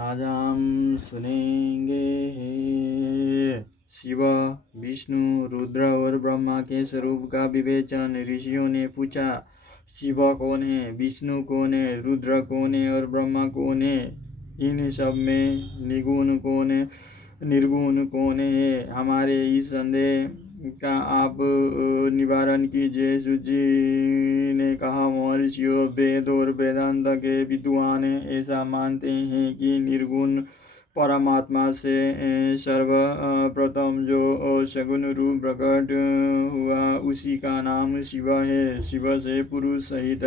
आज हम सुनेंगे शिव, विष्णु, रुद्र और ब्रह्मा के स्वरूप का विवेचन। ऋषियों ने पूछा, शिव कौन है, विष्णु कौन है, रुद्र कौन है और ब्रह्मा कौन है? इन सब में निगुण कौन है, निर्गुण कौन है? हमारे इस संदेह का आप निवारण कीजिए। शुचि ने कहा, महर्षियों, वेद और वेदांत के विद्वान ऐसा मानते हैं कि निर्गुण परमात्मा से सर्वप्रथम जो सगुण रूप प्रकट हुआ उसी का नाम शिव है। शिव से पुरुष सहित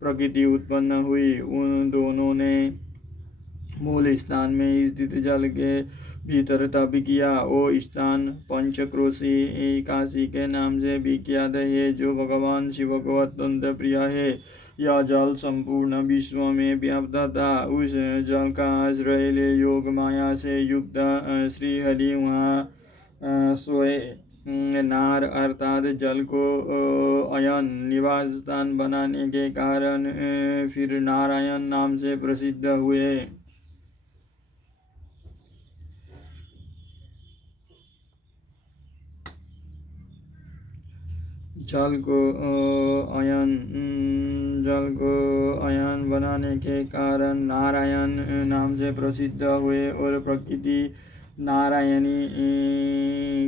प्रकृति उत्पन्न हुई। उन दोनों ने मूल स्थान में स्थित जल के भीतर तप किया। वो स्थान पंचक्रोशी काशी के नाम से विख्यात है, जो भगवान शिव को अत्यंत प्रिय है। यह जल संपूर्ण विश्व में व्याप्त था। उस जल का आश्रय ले योग माया से युक्त श्री हरि वहाँ सोए। नार अर्थात जल को अयन निवास स्थान बनाने के कारण फिर नारायण नाम से प्रसिद्ध हुए। जल को अयन बनाने के कारण नारायण नाम से प्रसिद्ध हुए और प्रकृति नारायणी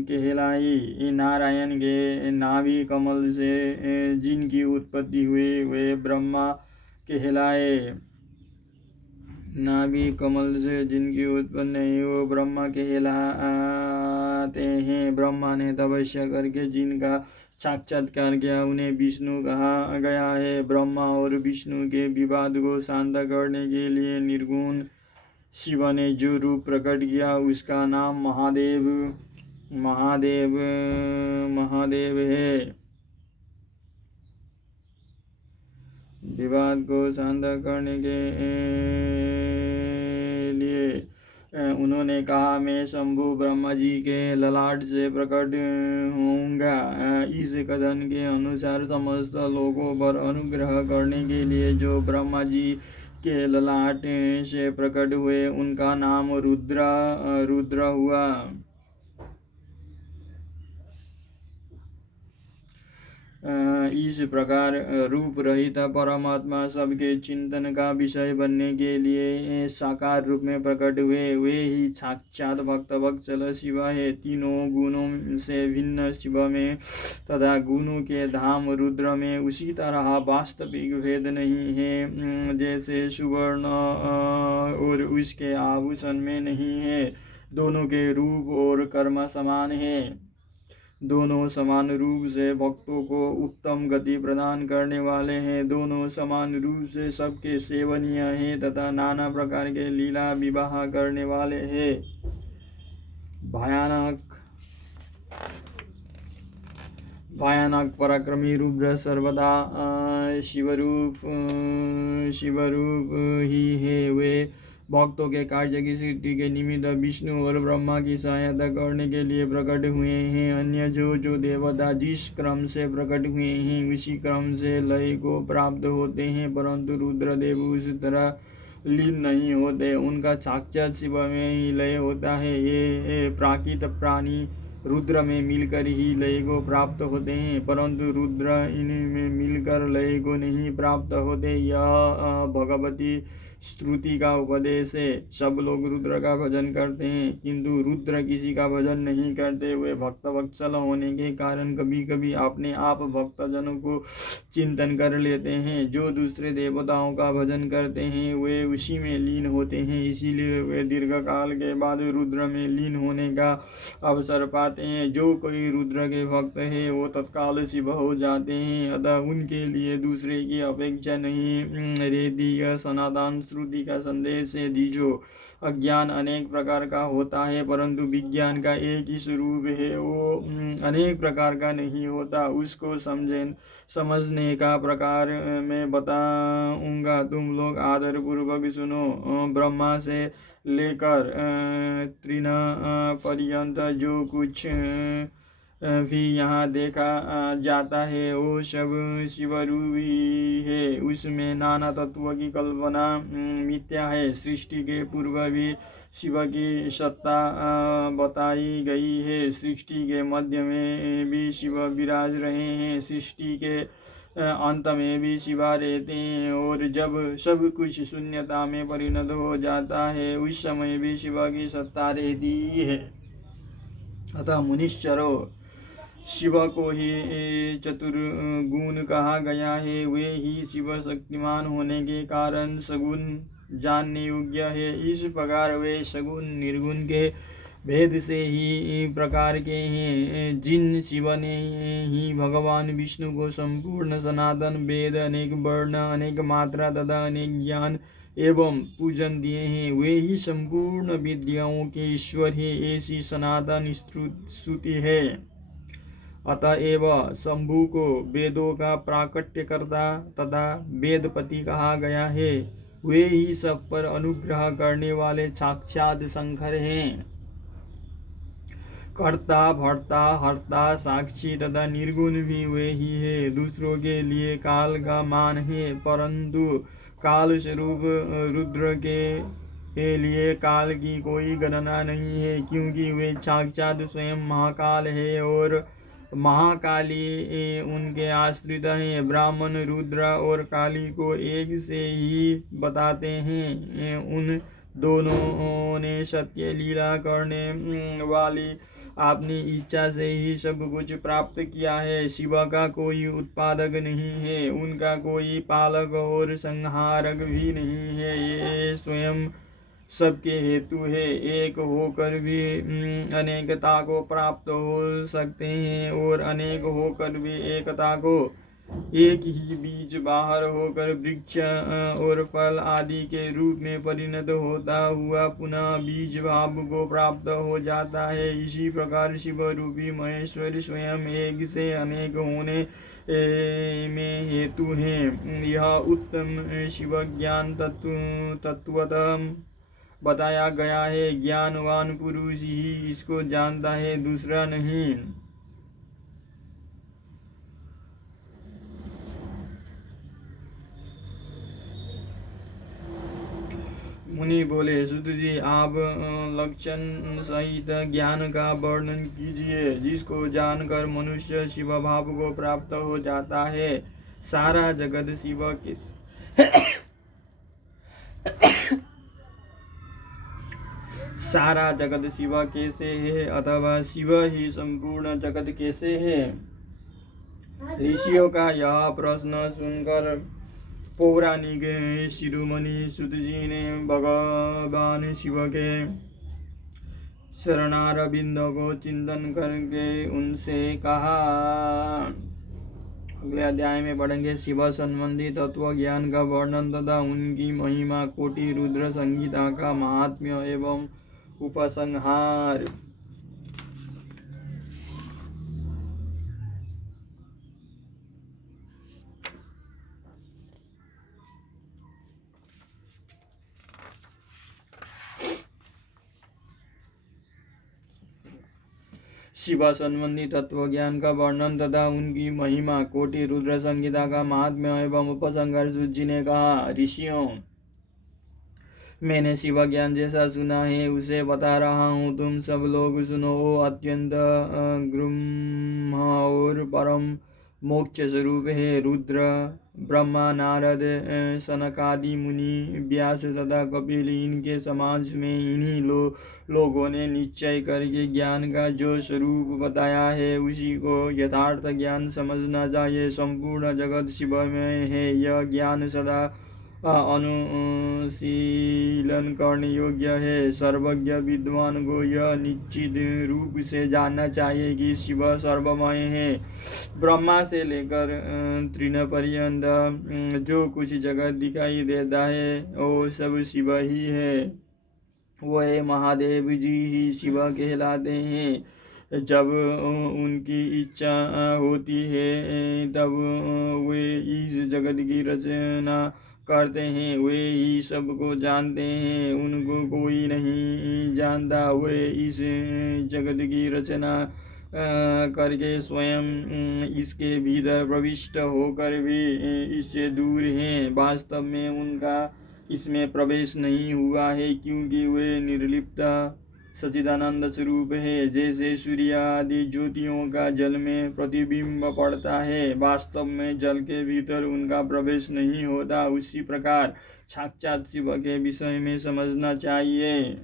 कहलाई। नारायण के नाभि कमल से जिनकी उत्पत्ति हुई वे ब्रह्मा कहलाए। नाभि कमल से जिनकी उत्पत्ति नहीं वो ब्रह्मा कहलाते हैं। ब्रह्मा ने तपस्या करके जिनका साक्षात्कार किया उन्हें विष्णु कहा गया है। ब्रह्मा और विष्णु के विवाद को शांत करने के लिए निर्गुण शिव ने जो रूप प्रकट किया उसका नाम महादेव है। विवाद को शांत करने के लिए उन्होंने कहा, मैं शंभु ब्रह्मा जी के ललाट से प्रकट होऊंगा। इस कथन के अनुसार समस्त लोगों पर अनुग्रह करने के लिए जो ब्रह्मा जी के ललाट से प्रकट हुए उनका नाम रुद्र हुआ। इस प्रकार रूप रहित परमात्मा सबके चिंतन का विषय बनने के लिए साकार रूप में प्रकट हुए। वे ही साक्षात भक्त वत्सल शिव है। तीनों गुणों से भिन्न शिव में तथा गुणों के धाम रुद्र में उसी तरह वास्तविक भेद नहीं है जैसे सुवर्ण और उसके आभूषण में नहीं है। दोनों के रूप और कर्म समान है। दोनों समान रूप से भक्तों को उत्तम गति प्रदान करने वाले हैं। दोनों समान रूप से सबके सेवनीय हैं तथा नाना प्रकार के लीला विवाह करने वाले हैं। भयानक पराक्रमी रुद्र सर्वदा शिवरूप ही है। वे भक्तों के कार्य की सिद्धि के निमित्त विष्णु और ब्रह्मा की सहायता करने के लिए प्रकट हुए हैं। अन्य जो देवता जिस क्रम से प्रकट हुए हैं उसी क्रम से लय को प्राप्त होते हैं, परंतु रुद्रदेव उस तरह लीन नहीं होते। उनका साक्षात शिव में ही लय होता है। ये प्राकृत प्राणी रुद्र में मिलकर ही लय को प्राप्त होते हैं, परंतु रुद्र इनमें मिलकर लय को नहीं प्राप्त होते। यह भगवती श्रुति का उपदेश है। सब लोग रुद्र का भजन करते हैं किंतु रुद्र किसी का भजन नहीं करते। वे भक्त वत्सल होने के कारण कभी कभी अपने आप भक्तजनों को चिंतन कर लेते हैं। जो दूसरे देवताओं का भजन करते हैं वे उसी में लीन होते हैं, इसीलिए वे दीर्घ काल के बाद रुद्र में लीन होने का अवसर पाते हैं। जो कोई रुद्र के भक्त है वो तत्काल शिव हो जाते हैं, अतः उनके लिए दूसरे की अपेक्षा नहीं रहती। यह सनातन श्रुति का संदेश है। दीजो अज्ञान अनेक प्रकार का होता है परंतु विज्ञान का एक ही स्वरूप है, वो अनेक प्रकार का नहीं होता। उसको समझने का प्रकार मैं बताऊंगा, तुम लोग आदर पूर्वक सुनो। ब्रह्मा से लेकर तृण पर्यंत जो कुछ भी यहाँ देखा जाता है वो सब शिवरूप ही है। उसमें नाना तत्व की कल्पना मिथ्या है। सृष्टि के पूर्व भी शिव की सत्ता बताई गई है। सृष्टि के मध्य में भी शिव विराज रहे हैं। सृष्टि के अंत में भी शिवा रहते हैं और जब सब कुछ शून्यता में परिणत हो जाता है उस समय भी शिव की सत्ता रहती है। अतः मुनिश्चरो शिव को ही चतुर्गुण कहा गया है। वे ही शिव शक्तिमान होने के कारण सगुण जानने योग्य है। इस प्रकार वे सगुण निर्गुण के भेद से ही प्रकार के हैं। जिन शिव ने ही भगवान विष्णु को संपूर्ण सनातन वेद, अनेक वर्ण, अनेक मात्रा तथा अनेक ज्ञान एवं पूजन दिए हैं, वे ही संपूर्ण विद्याओं के ईश्वर है, ऐसी सनातन श्रुति है। अतएव शंभु को वेदों का प्राकट्यकर्ता तथा वेदपति कहा गया है। वे ही सब पर अनुग्रह करने वाले साक्षात शंकर हैं। कर्ता, भर्ता, हर्ता, साक्षी तथा निर्गुण भी वे ही है। दूसरों के लिए काल का मान है, परंतु काल स्वरूप रुद्र के लिए काल की कोई गणना नहीं है, क्योंकि वे साक्षात स्वयं महाकाल है और महाकाली उनके आश्रित हैं। ब्राह्मण रुद्र और काली को एक से ही बताते हैं। उन दोनों ने सत्य लीला करने वाली अपनी इच्छा से ही सब कुछ प्राप्त किया है। शिव का कोई उत्पादक नहीं है, उनका कोई पालक और संहारक भी नहीं है। ये स्वयं सबके हेतु है। एक होकर भी अनेकता को प्राप्त हो सकते हैं और अनेक होकर भी एकता को। एक ही बीज बाहर होकर वृक्ष और फल आदि के रूप में परिणत होता हुआ पुनः बीज भाव को प्राप्त हो जाता है। इसी प्रकार शिव रूपी महेश्वर स्वयं एक से अनेक होने में हेतु हैं। यह उत्तम शिव ज्ञान तत्वतः बताया गया है। ज्ञानवान पुरुष ही इसको जानता है, दूसरा नहीं। मुनि बोले, सुत जी आप लक्षण सहित ज्ञान का वर्णन कीजिए, जिसको जानकर मनुष्य शिव भाव को प्राप्त हो जाता है। सारा जगत शिव के सारा जगत शिव कैसे है, अथवा शिव ही संपूर्ण जगत कैसे है। ऋषियों का यह प्रश्न सुनकर पौराणिक शिरोमणि सुत जी ने भगवान शिव के शरणारविंद को चिंतन करके उनसे कहा। अगले अध्याय में पढ़ेंगे शिव संबंधी तत्व ज्ञान का वर्णन तथा उनकी महिमा, कोटि रुद्र संगीता का महात्म्य एवं उपसंहार। शिव संबंधी तत्व ज्ञान का वर्णन तथा उनकी महिमा, कोटि रुद्र संगीता का महात्म्य एवं उपसंहार। सूत जी ने कहा, ऋषियों, मैंने शिव ज्ञान जैसा सुना है उसे बता रहा हूँ, तुम सब लोग सुनो। वो अत्यंत गूढ़ और परम मोक्ष स्वरूप है। रुद्र, ब्रह्मा, नारद, सनकादि मुनि, व्यास तथा कपिल, इनके समाज में इन्हीं लोगों ने निश्चय करके ज्ञान का जो स्वरूप बताया है उसी को यथार्थ ज्ञान समझना चाहिए। संपूर्ण जगत शिव में है। यह ज्ञान सदा अनुशीलन करने योग्य है। सर्वज्ञ विद्वान को यह निश्चित रूप से जानना चाहिए कि शिव सर्वमय है। ब्रह्मा से लेकर तृण पर्यंत जो कुछ जगत दिखाई देता है वो सब शिव ही है। वह महादेव जी ही शिव कहलाते हैं। जब उनकी इच्छा होती है तब वे इस जगत की रचना करते हैं। वे ही सबको जानते हैं, उनको कोई नहीं जानता। वे इस जगत की रचना करके स्वयं इसके भीतर प्रविष्ट होकर भी इससे दूर हैं। वास्तव में उनका इसमें प्रवेश नहीं हुआ है, क्योंकि वे निर्लिप्त सच्चिदानंद स्वरूप है। जैसे सूर्य आदि ज्योतियों का जल में प्रतिबिंब पड़ता है, वास्तव में जल के भीतर उनका प्रवेश नहीं होता, उसी प्रकार साक्षात शिव के विषय में समझना चाहिए।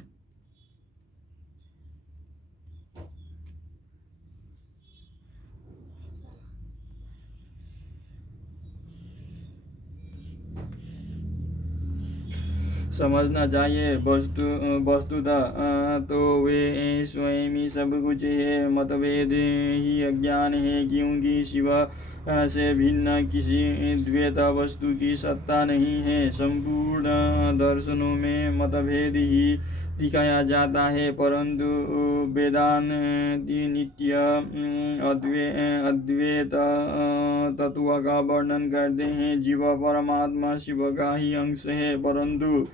समझना चाहिए। वस्तुतः तो वे स्वयं ही सब कुछ है। मतभेद ही अज्ञान है, क्योंकि शिव से भिन्न किसी द्वैत वस्तु की सत्ता नहीं है। संपूर्ण दर्शनों में मतभेद ही दिखाया जाता है, परंतु वेदांती नित्य अद्वैत तत्व का वर्णन करते हैं। जीव परमात्मा शिव का ही अंश है, परंतु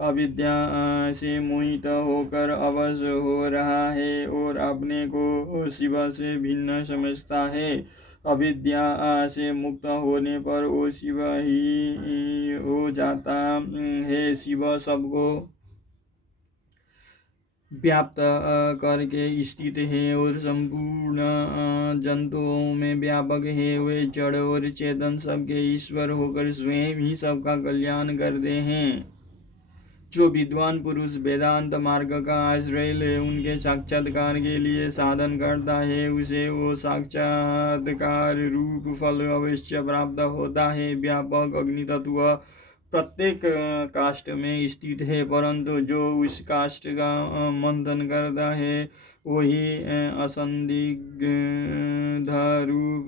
अविद्या से मोहित होकर अवश हो रहा है और अपने को शिव से भिन्न समझता है। अविद्या से मुक्त होने पर वो शिव ही हो जाता है। शिव सबको व्याप्त करके स्थित है और संपूर्ण जंतुओं में व्यापक है। वे जड़ और चेतन सबके ईश्वर होकर स्वयं ही सबका कल्याण करते हैं। जो विद्वान पुरुष वेदांत मार्ग का आश्रय ले उनके साक्षात्कार के लिए साधन करता है, उसे वो साक्षात्कार रूप फल अवश्य प्राप्त होता है। व्यापक अग्नि तत्व प्रत्येक काष्ठ में स्थित है, परंतु जो उस काष्ठ का मंथन करता है वही असंदिग्ध रूप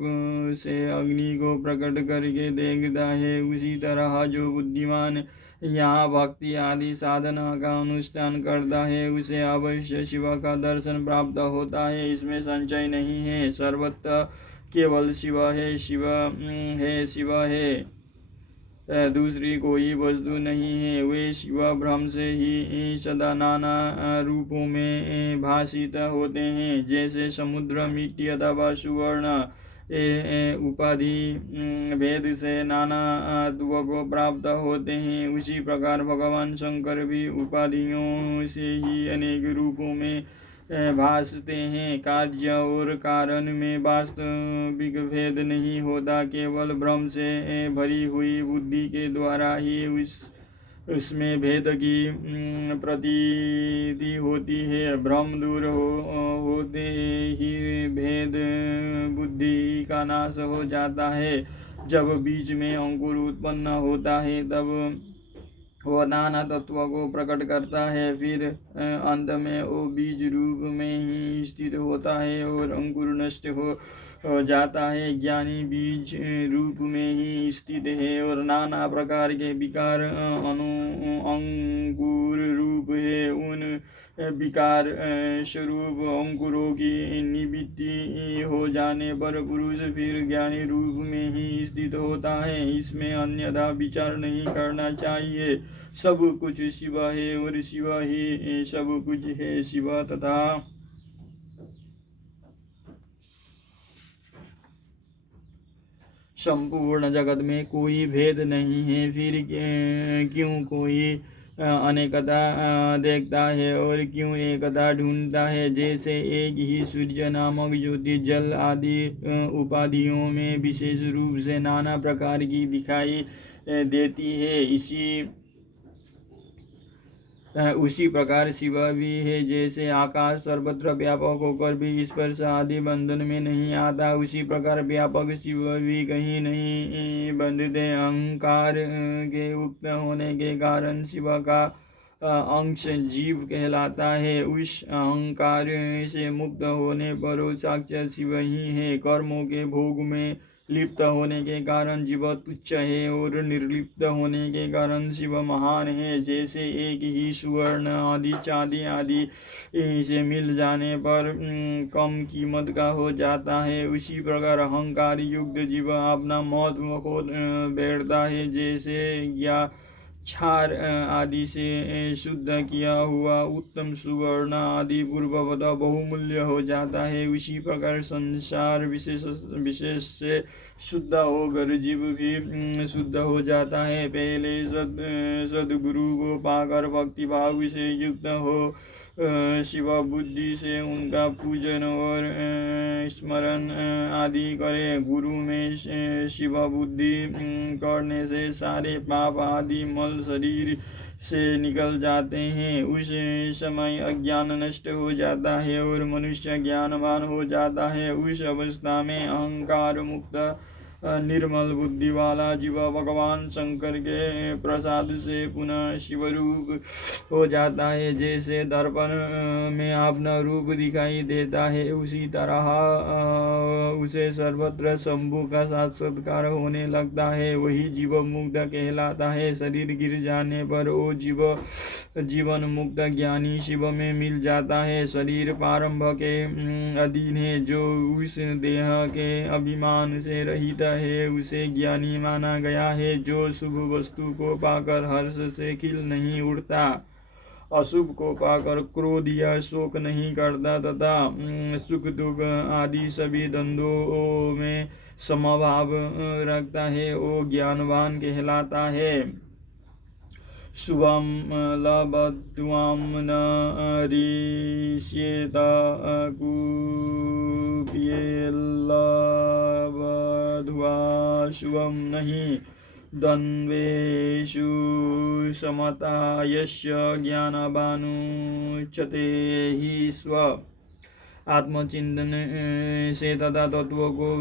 से अग्नि को प्रकट करके देखता है। उसी तरह जो बुद्धिमान यहाँ भक्ति आदि साधना का अनुष्ठान करता है, उसे अवश्य शिव का दर्शन प्राप्त होता है, इसमें संशय नहीं है। सर्वत्र केवल शिव है, शिव है, शिव है, दूसरी कोई वस्तु नहीं है। वे शिव ब्रह्म से ही सदा नाना रूपों में भाषित होते हैं। जैसे समुद्र, मिट्टी अथवा सुवर्ण उपाधि भेद से नानात्व को प्राप्त होते हैं, उसी प्रकार भगवान शंकर भी उपाधियों से ही अनेक रूपों में भासते हैं। कार्य और कारण में वास्तविक भेद नहीं होता, केवल भ्रम से भरी हुई बुद्धि के द्वारा ही उसमें भेद की प्रतीति होती है। भ्रम दूर होते ही भेद बुद्धि का नाश हो जाता है। जब बीज में अंकुर उत्पन्न होता है तब वो नाना तत्व को प्रकट करता है, फिर अंत में वो बीज रूप में ही स्थित होता है और अंकुर नष्ट हो जाता है। ज्ञानी बीज रूप में ही स्थित है और नाना प्रकार के विकार अंकुर रूप है। उन विकार स्वरूप अंकुरों की निवृत्ति हो जाने पर पुरुष फिर ज्ञानी रूप में ही स्थित होता है। इसमें अन्यथा विचार नहीं करना चाहिए। सब कुछ शिव है और शिव ही सब कुछ है। शिव तथा संपूर्ण जगत में कोई भेद नहीं है, फिर क्यों कोई अनेकता देखता है और क्यों एकता ढूंढता है। जैसे एक ही सूर्य नामक ज्योति जल आदि उपाधियों में विशेष रूप से नाना प्रकार की दिखाई देती है, उसी प्रकार शिव भी है। जैसे आकाश सर्वत्र व्यापक होकर भी स्पर्श आदि बंधन में नहीं आता, उसी प्रकार व्यापक शिव भी कहीं नहीं बंधते। अहंकार के उक्त होने के कारण शिव का अंश जीव कहलाता है। उस अहंकार से मुक्त होने पर वो साक्षात शिव ही है। कर्मों के भोग में लिप्त होने के कारण जीव तुच्छ है और निर्लिप्त होने के कारण शिव महान है। जैसे एक ही सुवर्ण आदि चांदी आदि से मिल जाने पर कम कीमत का हो जाता है, उसी प्रकार अहंकार युक्त जीव अपना महत्व खो बैठता है। जैसे क्षार आदि से शुद्ध किया हुआ उत्तम सुवर्ण आदि पूर्ववत बहुमूल्य हो जाता है। उसी प्रकार संसार विशेष से शुद्ध होकर जीव भी शुद्ध हो जाता है। पहले सदगुरु को पाकर भक्ति भाव से युक्त हो शिव बुद्धि से उनका पूजन और स्मरण आदि करे। गुरु में शिव बुद्धि करने से सारे पाप आदि मल शरीर से निकल जाते हैं। उस समय अज्ञान नष्ट हो जाता है और मनुष्य ज्ञानवान हो जाता है। उस अवस्था में अहंकार मुक्त निर्मल बुद्धि वाला जीव भगवान शंकर के प्रसाद से पुनः शिवरूप हो जाता है। जैसे दर्पण में अपना रूप दिखाई देता है उसी तरह उसे सर्वत्र शंभु का साक्षात्कार होने लगता है। वही जीव मुक्त कहलाता है। शरीर गिर जाने पर वो जीवन मुक्त ज्ञानी शिव में मिल जाता है। शरीर प्रारंभ के अधीन है। जो उस देह के अभिमान से रहित है उसे ज्ञानी माना गया है। जो शुभ वस्तु को पाकर हर्ष से खिल नहीं उठता, अशुभ को पाकर क्रोध या शोक नहीं करता तथा सुख दुख आदि सभी द्वंद्वों में समभाव रखता है, वो ज्ञानवान कहलाता है। शुभम लब्ध्वा न रिष्येत कुप्येल्लब्ध्वा शुभम नहीं द्वन्द्वेषु समता यस्य ज्ञानवानुच्यते हि स्व। आत्मचिंतन से तथा तत्वों को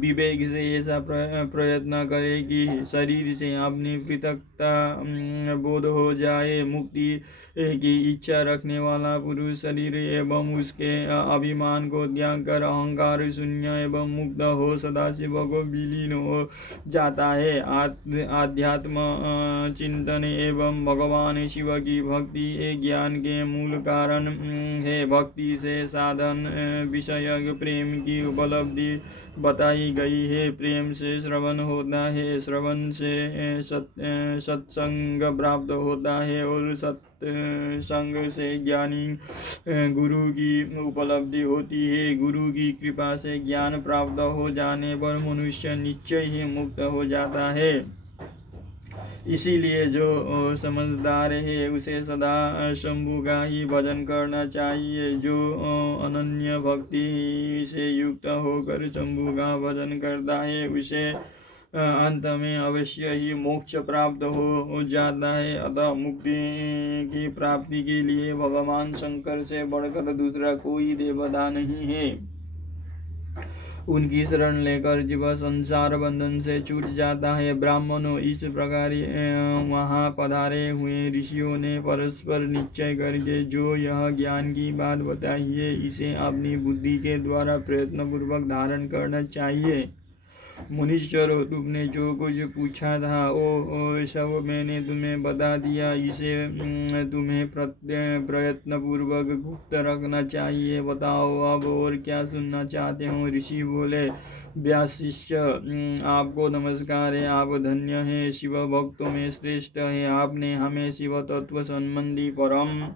विवेक से ऐसा प्रयत्न करे कि शरीर से अपनी पृथकता बोध हो जाए। मुक्ति की इच्छा रखने वाला पुरुष शरीर एवं उसके अभिमान को त्याग कर अहंकार शून्य एवं मुक्त हो सदाशिव को विलीन हो जाता है। आध्यात्म चिंतन एवं भगवान शिव की भक्ति एक ज्ञान के मूल कारण है। भक्ति से साधन विषय प्रेम की उपलब्धि बताई गई है। प्रेम से श्रवण होता है, श्रवण से सत्संग प्राप्त होता है और सत्संग से ज्ञानी गुरु की उपलब्धि होती है। गुरु की कृपा से ज्ञान प्राप्त हो जाने पर मनुष्य निश्चय ही मुक्त हो जाता है। इसीलिए जो समझदार है उसे सदा शंभु का ही भजन करना चाहिए। जो अनन्य भक्ति से युक्त होकर शंभु का भजन करता है उसे अंत में अवश्य ही मोक्ष प्राप्त हो जाता है। अतः मुक्ति की प्राप्ति के लिए भगवान शंकर से बढ़कर दूसरा कोई देवता नहीं है। उनकी शरण लेकर जीव संसार बंधन से छूट जाता है। ब्राह्मणों, इस प्रकार वहाँ पधारे हुए ऋषियों ने परस्पर निश्चय करके जो यह ज्ञान की बात बताई है इसे अपनी बुद्धि के द्वारा प्रयत्न पूर्वक धारण करना चाहिए। मुनीश्वरों, तुमने जो कुछ पूछा था वो सब मैंने तुम्हें बता दिया। इसे तुम्हें प्रयत्न पूर्वक गुप्त रखना चाहिए। बताओ अब और क्या सुनना चाहते हो। ऋषि बोले, व्यास शिष्य, आपको नमस्कार है। आप धन्य हैं, शिव भक्तों में श्रेष्ठ है। आपने हमें शिव तत्व संबंधी परम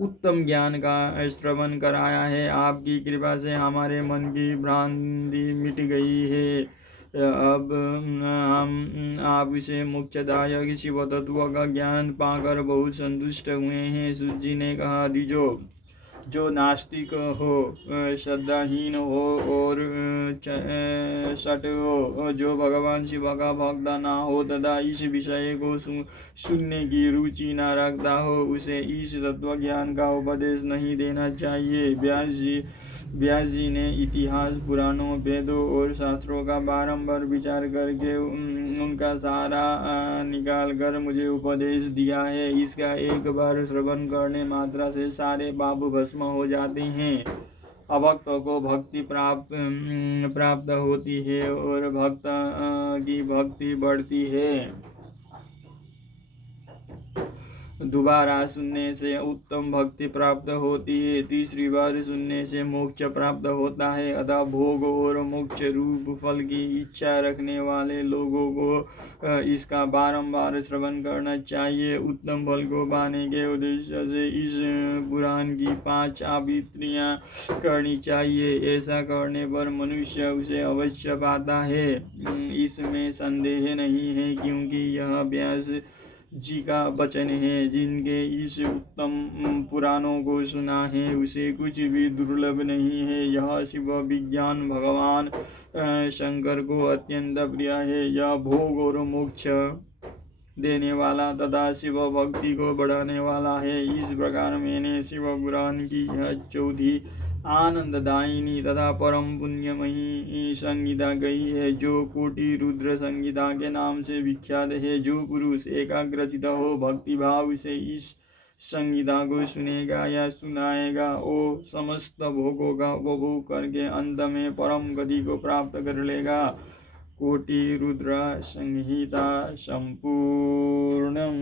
उत्तम ज्ञान का श्रवण कराया है। आपकी कृपा से हमारे मन की भ्रांति मिट गई है। अब हम आपसे मोक्षदायक शिव तत्व का ज्ञान पाकर बहुत संतुष्ट हुए हैं। सूत जी ने कहा, द्विजो, जो नास्तिक हो, श्रद्धाहीन हो और शठ हो, जो भगवान शिव का भक्त ना हो तथा इस विषय को सुनने की रुचि न रखता हो उसे इस तत्व ज्ञान का उपदेश नहीं देना चाहिए। व्यास जी ने इतिहास, पुराणों, वेदों और शास्त्रों का बारंबार विचार करके उनका सहारा निकाल कर मुझे उपदेश दिया है। इसका एक बार श्रवण करने मात्रा से सारे पाप भस्म हो जाते हैं। अभक्त को भक्ति प्राप्त होती है और भक्त की भक्ति बढ़ती है। दोबारा सुनने से उत्तम भक्ति प्राप्त होती है, तीसरी बार सुनने से मोक्ष प्राप्त होता है। अतः भोग और मोक्ष रूप फल की इच्छा रखने वाले लोगों को इसका बारंबार श्रवण करना चाहिए। उत्तम फल को पाने के उद्देश्य से इस पुराण की 5 आवृत्तियां करनी चाहिए। ऐसा करने पर मनुष्य उसे अवश्य पाता है, इसमें संदेह नहीं है, क्योंकि यह व्यास जी का वचन है। जिनके इस उत्तम पुराणों को सुना है उसे कुछ भी दुर्लभ नहीं है। यह शिव विज्ञान भगवान शंकर को अत्यंत प्रिय है। यह भोग और मोक्ष देने वाला तथा शिव भक्ति को बढ़ाने वाला है। इस प्रकार मैंने शिव पुराण की यह चौथी आनंददायिनी तथा परम पुण्यमयी संगीता गई है, जो कोटि रुद्र संगीता के नाम से विख्यात है। जो पुरुष एकाग्रचित हो भक्ति भाव से इस संगीता को सुनेगा या सुनाएगा, वो समस्त भोगों का उपभोग करके अंत में परम गति को प्राप्त कर लेगा। कोटि रुद्र संहिता संपूर्णम्।